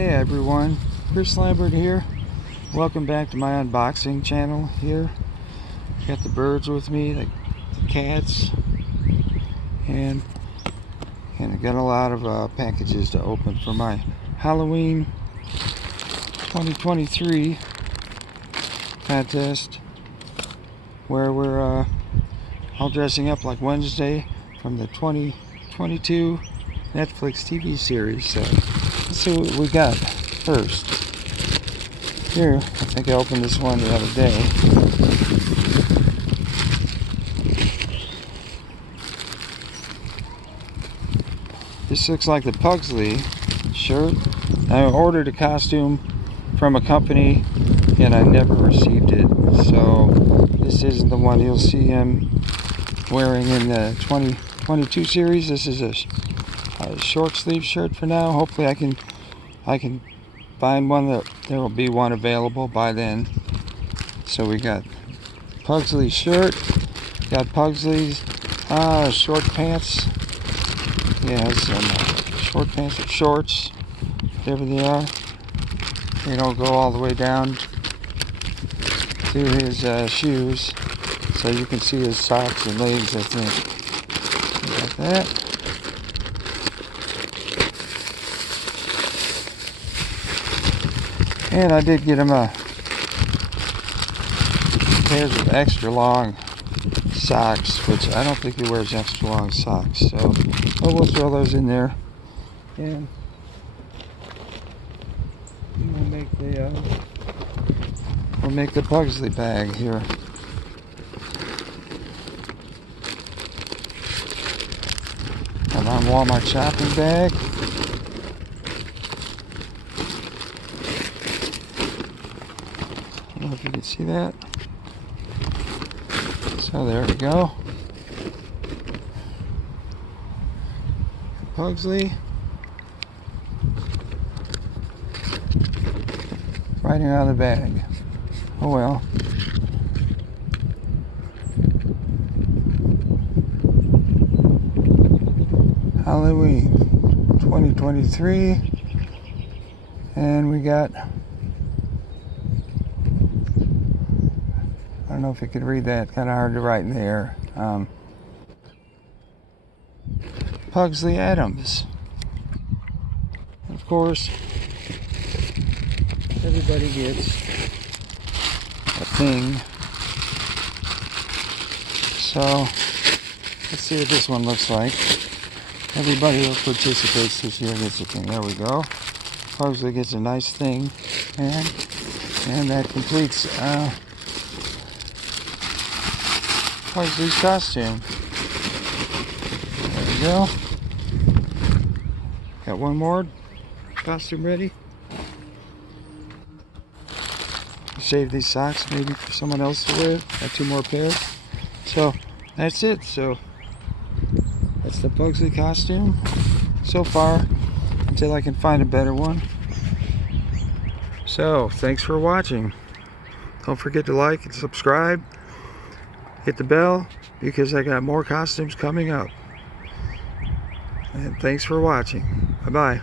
Hey everyone, Chris Lambert here. Welcome back to my unboxing channel here. Got the birds with me, the cats, and I got a lot of packages to open for my Halloween 2023 contest, where we're all dressing up like Wednesday from the 2022 Netflix TV series. So let's see what we got first. Here, I think I opened this one the other day. This looks like the Pugsley shirt. I ordered a costume from a company and I never received it. So this isn't the one you'll see him wearing in the 2022 series. This is a short sleeve shirt for now. Hopefully I can find one that there will be one available by then. So we got Pugsley shirt, got Pugsley's short pants. Yeah, some short pants or shorts, whatever they are. They don't go all the way down to his shoes, so you can see his socks and legs, I think. Like that. And I did get him pairs of extra long socks, which I don't think he wears extra long socks, so we'll throw those in there, and we'll make the Pugsley bag here. Got my Walmart shopping bag. I don't know if you can see that. So there we go. Pugsley. Writing on the bag. Oh well. Halloween 2023. And we got, I don't know if you could read that, kind of hard to write in there. Pugsley Addams. Of course, everybody gets a thing. So let's see what this one looks like. Everybody who participates this year gets a thing. There we go. Pugsley gets a nice thing, and that completes Pugsley's costume. There we go. Got one more costume ready. Save these socks maybe for someone else to wear. Got two more pairs. So that's it. So that's the Pugsley costume so far, until I can find a better one. So thanks for watching. Don't forget to like and subscribe. Hit the bell, because I got more costumes coming up. And thanks for watching. Bye-bye.